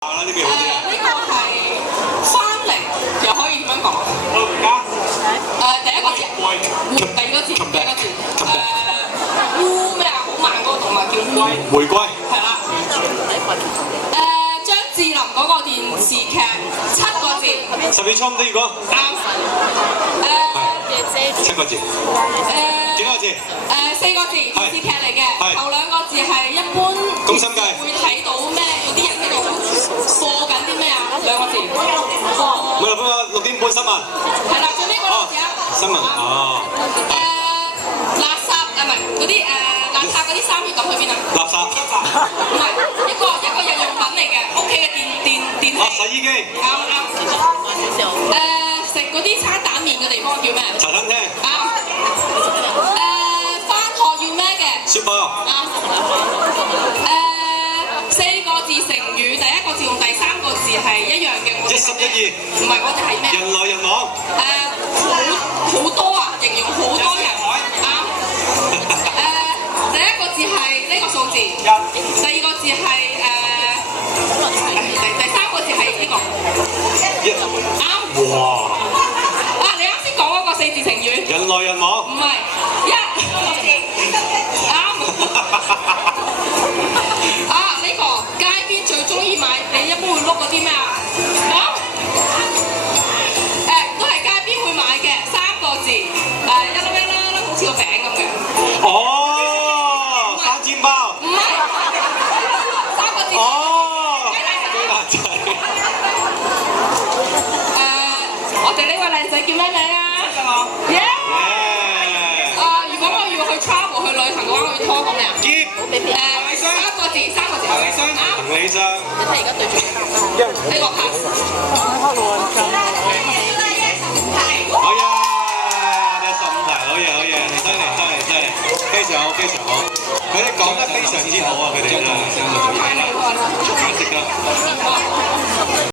啦，呢邊好啲。呢個係翻嚟，又可以點樣講？第一個字，第二個字，第一個字，烏咩啊？好慢嗰個動物叫烏。玫瑰。係啦。張智霖嗰個電視劇7個字。十秒衝呢個。啱。7個字。幾多個字？4個字，電視劇嚟嘅。頭2個字係一般宮心計會睇到咩？有啲人喺度播緊啲咩啊？2個字。唔係6點半新聞。係啦，最尾嗰個字啊。新聞哦。垃圾唔係嗰啲垃圾嗰啲衫要抌去邊啊？垃圾。唔係一個日用品嚟嘅，屋企嘅電器。洗衣機。啱。食嗰啲餐蛋麵嘅地方叫咩？茶餐廳。啱。返學要咩嘅？書包。啱。4個字成語，第1個字同第3個字係一樣嘅。一心一意。唔係，我哋係咩？人來人往。好多啊，形容好多人。啱。第1個字係呢個數字。第2個字係第3個字係呢個。啱。哇！你啱先講嗰個4字成語。人來人往。唔係啱。呢個街邊最中意買，你一般會碌嗰啲咩啊？都係街邊會買嘅3個字，一粒好似個餅咁嘅。哦，生煎包。唔係，3個字。哦，雞蛋仔。我哋呢位靚仔叫咩名啊？如果我要去 travel 去旅行嘅話，我要拖個咩啊？篋。3個字。行李箱。行李箱。你睇而家對住呢個 pass。好嘢，你15題，好嘢，犀利，非常好，佢哋講得非常之好啊，佢哋真係。解釋得。